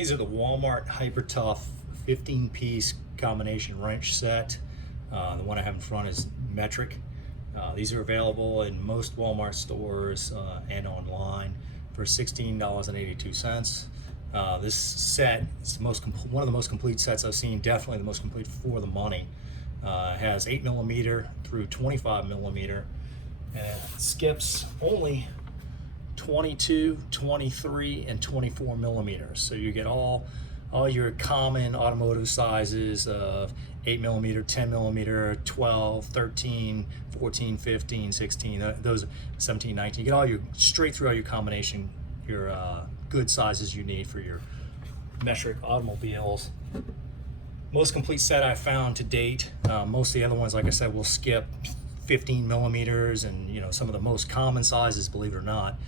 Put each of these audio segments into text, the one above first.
These are the Walmart Hyper Tough 15-piece combination wrench set. The one I have in front is metric. These are available in most Walmart stores and online for $16.82. This set is one of the most complete sets I've seen, definitely the most complete for the money. It has 8mm through 25mm, and it skips only 22, 23, and 24mm. So you get all your common automotive sizes of 8mm, 10mm, 12, 13, 14, 15, 16, those 17, 19. You get all your straight through all your combination, your good sizes you need for your metric automobiles. Most complete set I've found to date. Most of the other ones, like I said, will skip 15mm and some of the most common sizes, believe it or not,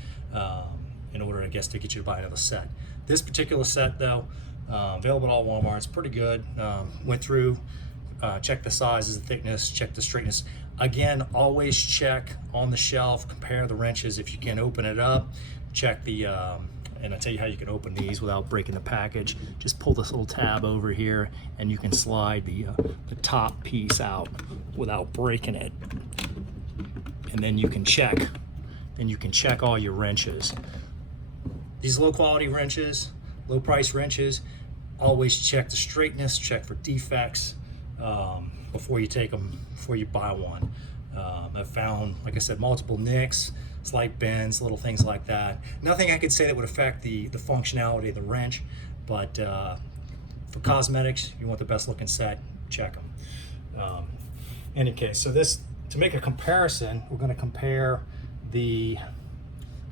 in order, I guess, to get you to buy another set. This particular set, though, available at all Walmart. It's pretty good. Went through, checked the sizes, the thickness, checked the straightness. Again, always check on the shelf, compare the wrenches. If you can open it up, check the, and I'll tell you how you can open these without breaking the package. Just pull this little tab over here and you can slide the top piece out without breaking it. And then you can check. Then you can check all your wrenches. These low quality wrenches, low price wrenches, always check the straightness, check for defects before you take them, before you buy one. I've found, like I said, multiple nicks, slight bends, little things like that. Nothing I could say that would affect the functionality of the wrench, but for cosmetics, you want the best looking set, check them. Any case, so this, to make a comparison, we're going to compare the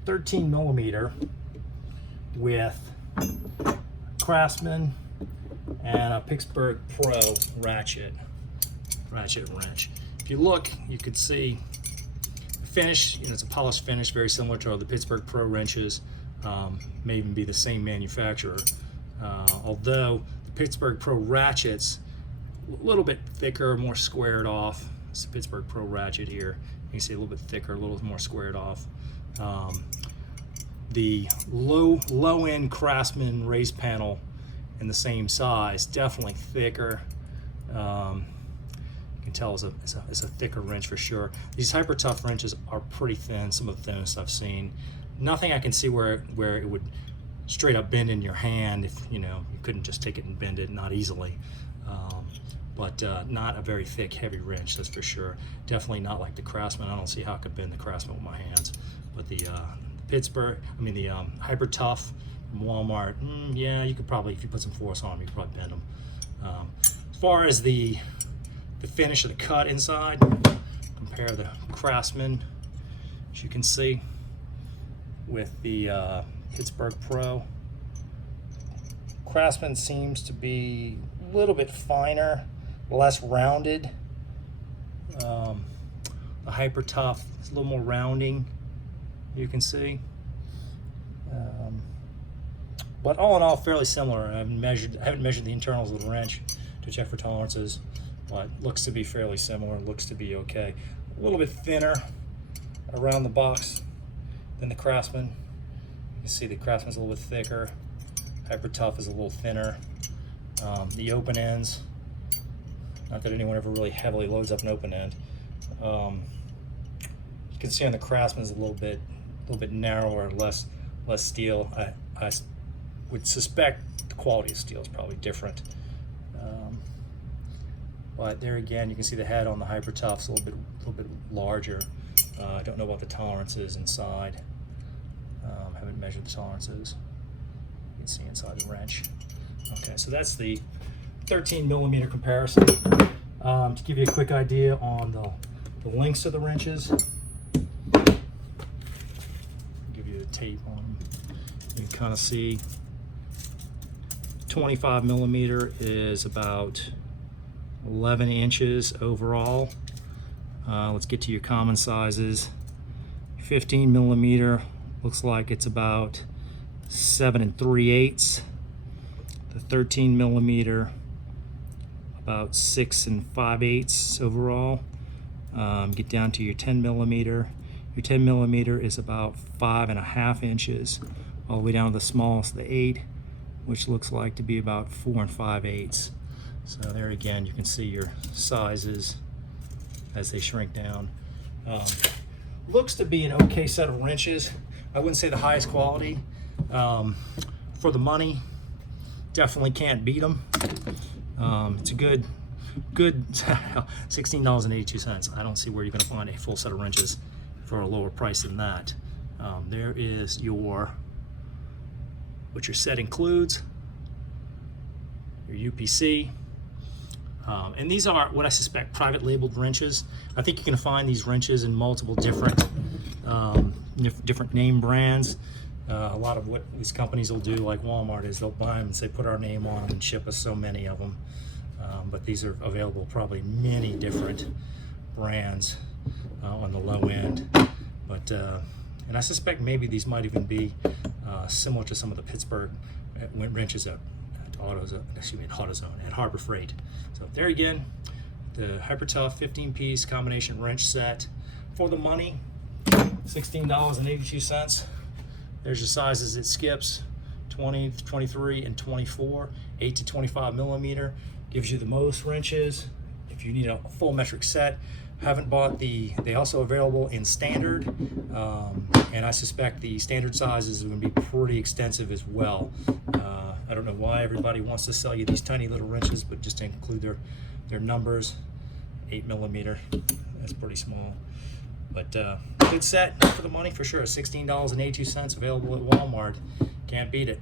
13mm with Craftsman and a Pittsburgh Pro ratchet wrench. If you look, you could see the finish. It's a polished finish, very similar to the Pittsburgh Pro wrenches. May even be the same manufacturer. Although the Pittsburgh Pro ratchets a little bit thicker, more squared off. It's the Pittsburgh Pro ratchet here. You can see a little bit thicker, a little more squared off. The low-end Craftsman raised panel in the same size, definitely thicker. You can tell it's a thicker wrench for sure. These Hyper Tough wrenches are pretty thin, some of the thinnest I've seen. Nothing I can see where it would straight up bend in your hand if you couldn't just take it and bend it, not easily. But not a very thick, heavy wrench, that's for sure. Definitely not like the Craftsman. I don't see how I could bend the Craftsman with my hands. But the Hyper Tough from Walmart, yeah, you could probably, if you put some force on them, you could probably bend them. As far as the finish of the cut inside, compare the Craftsman, as you can see, with the Pittsburgh Pro. Craftsman seems to be a little bit finer, less rounded. The Hyper Tough is a little more rounding, you can see. But all in all, fairly similar. I haven't measured the internals of the wrench to check for tolerances, but looks to be fairly similar. Looks to be okay. A little bit thinner around the box than the Craftsman. You can see the Craftsman's a little bit thicker. Hyper Tough is a little thinner. The open ends, not that anyone ever really heavily loads up an open end. You can see on the Craftsman is a little bit narrower, less steel. I would suspect the quality of steel is probably different. But there again, you can see the head on the Hyper Tough's a little bit larger. I don't know what the tolerances inside. Haven't measured the tolerances. You can see inside the wrench. Okay, so that's the 13mm comparison. To give you a quick idea on the lengths of the wrenches, give you the tape on them. You can kind of see 25mm is about 11 inches overall. Let's get to your common sizes. 15mm looks like it's about 7 3/8. The 13mm about 6 5/8 overall. Get down to your 10mm. Your 10mm is about 5 1/2 inches, all the way down to the smallest, the 8. which looks like to be about 4 5/8. So there again, you can see your sizes as they shrink down. Looks to be an okay set of wrenches. I wouldn't say the highest quality. For the money, definitely can't beat them. It's a good $16.82. I don't see where you're going to find a full set of wrenches for a lower price than that. There is what your set includes, your UPC, and these are what I suspect private labeled wrenches. I think you can find these wrenches in multiple different name brands. A lot of what these companies will do, like Walmart, is they'll buy them and say put our name on them and ship us so many of them. But these are available probably many different brands on the low end. But and I suspect maybe these might even be similar to some of the Pittsburgh wrenches at AutoZone, at Harbor Freight. So there again, the Hyper Tough 15-piece combination wrench set for the money, $16.82. There's your sizes it skips: 20, 23, and 24. 8 to 25 millimeter gives you the most wrenches. If you need a full metric set, haven't bought they also available in standard, and I suspect the standard sizes are going to be pretty extensive as well. I don't know why everybody wants to sell you these tiny little wrenches, but just to include their numbers. 8 millimeter, that's pretty small. But good set for the money for sure. $16.82 available at Walmart. Can't beat it.